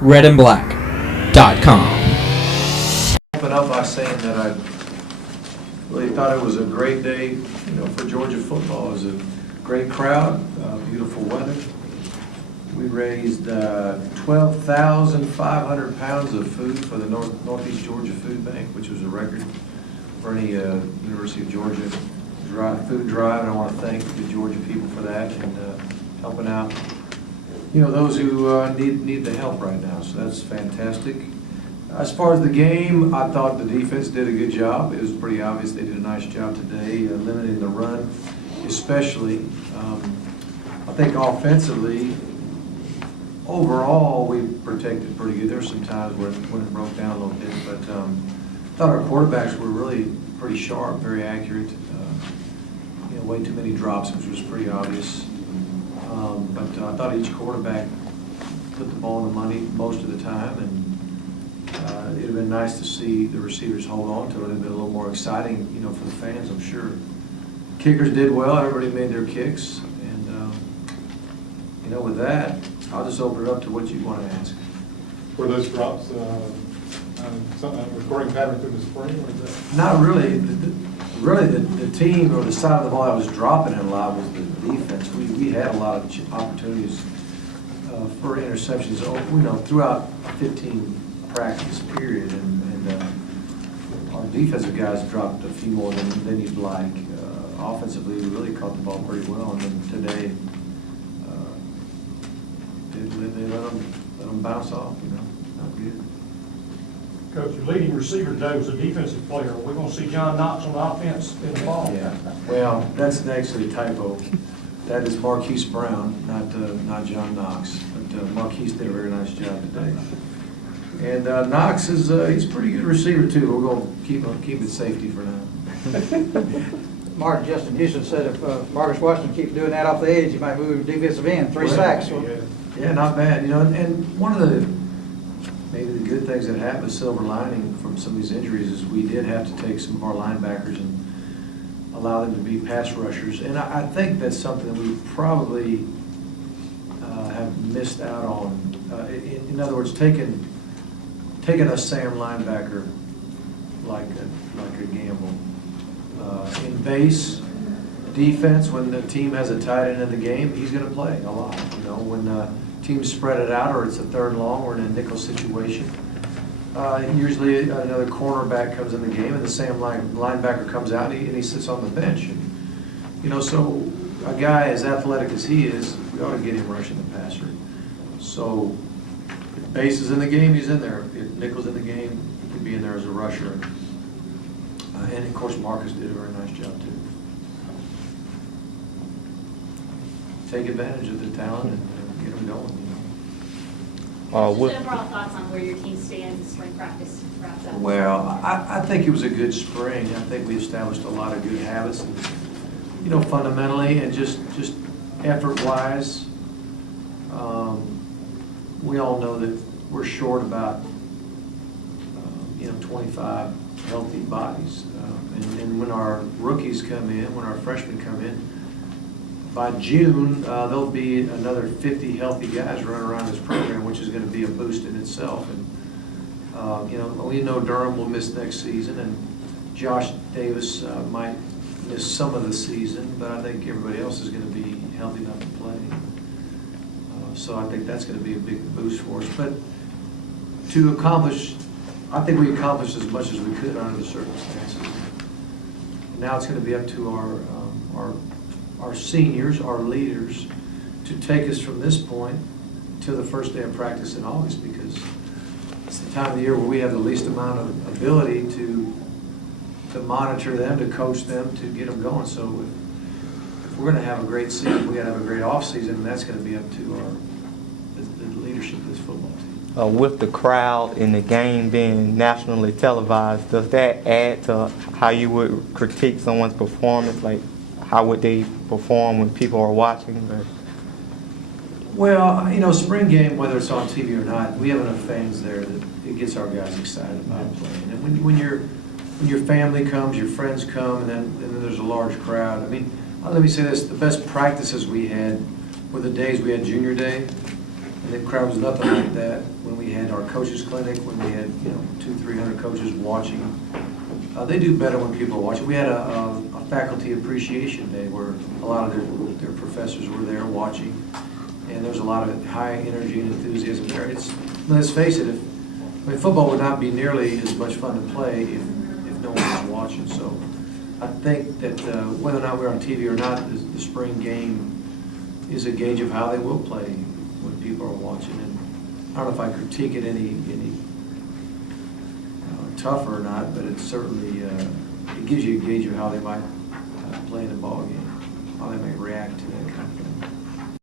redandblack.com. Open up by saying that I really thought it was a great day, for Georgia football. It was a great crowd, beautiful weather. We raised 12,500 pounds of food for the Northeast Georgia Food Bank, which was a record for any University of Georgia food drive. And I want to thank the Georgia people for that and helping out, those who need the help right now. So that's fantastic. As far as the game, I thought the defense did a good job. It was pretty obvious they did a nice job today, limiting the run, especially. I think offensively, overall, we protected pretty good. There were some times when it broke down a little bit, but I thought our quarterbacks were really pretty sharp, very accurate. Way too many drops, which was pretty obvious. But I thought each quarterback put the ball in the money most of the time, and it would have been nice to see the receivers hold on to it. It would have been a little more exciting, for the fans, I'm sure. Kickers did well. Everybody made their kicks. And, with that, I'll just open it up to what you want to ask. Were those drops recording pattern through the spring? Or is that? Not really. Really, the team or the side of the ball that was dropping it a lot was the defense. We had a lot of opportunities for interceptions, throughout 15 practice period, and our defensive guys dropped a few more than you'd like. Offensively, we really caught the ball pretty well, and then today they let them bounce off. Not good. Coach, your leading receiver today was a defensive player. We're going to see John Knox on the offense in the fall. Yeah. Well, that's actually a typo. That is Marquise Brown, not John Knox. But Marquise did a very nice job today. And Knox he's a pretty good receiver too. We're going to keep it safety for now. Mark, Justin Houston said if Marcus Washington keeps doing that off the edge, he might move defensive end. 3 sacks. Yeah, not bad. And one of the maybe the good things that happened, silver lining from some of these injuries, is we did have to take some of our linebackers and allow them to be pass rushers. And I think that's something that we probably have missed out on. In other words, taking a Sam linebacker like a gamble. In base defense, when the team has a tight end in the game, he's going to play a lot. When teams spread it out or it's a third and long or in a nickel situation, usually another cornerback comes in the game and the Sam linebacker comes out and he sits on the bench. And, so a guy as athletic as he is, we ought to get him rushing the passer. So if base is in the game, he's in there. If nickel's in the game, he can be in there as a rusher. And of course, Marcus did a very nice job too. Take advantage of the talent and get them going. Just overall thoughts on where your team stands in spring practice wraps up? Well, I think it was a good spring. I think we established a lot of good habits, and, fundamentally and just effort-wise. We all know that we're short about 25 healthy bodies, and when our rookies come in, when our freshmen come in, by June, there'll be another 50 healthy guys running around this program, which is going to be a boost in itself. And we know Durham will miss next season, and Josh Davis might miss some of the season, but I think everybody else is going to be healthy enough to play. So I think that's going to be a big boost for us. But to accomplish, I think we accomplished as much as we could under the circumstances. And now it's going to be up to our seniors, our leaders, to take us from this point to the first day of practice in August, because it's the time of the year where we have the least amount of ability to monitor them, to coach them, to get them going. So if we're going to have a great season, we got to have a great off season, and that's going to be up to the leadership of this football team. With the crowd and the game being nationally televised, does that add to how you would critique someone's performance? Like, how would they perform when people are watching? Or? Well, spring game, whether it's on TV or not, we have enough fans there that it gets our guys excited about playing. And when your family comes, your friends come, and then there's a large crowd. I mean, let me say this: the best practices we had were the days we had junior day, And the crowd was nothing like that when we had our coaches clinic, when we had, 200-300 coaches watching. They do better when people are watching. We had a faculty appreciation day where a lot of their professors were there watching, and there was a lot of high energy and enthusiasm there. Let's face it, football would not be nearly as much fun to play if no one was watching. So I think that whether or not we're on TV or not, the spring game is a gauge of how they will play when people are watching. And I don't know if I critique it any tougher or not, but it's certainly it gives you a gauge of how they might play in a ball game, how they may react to that kind of thing.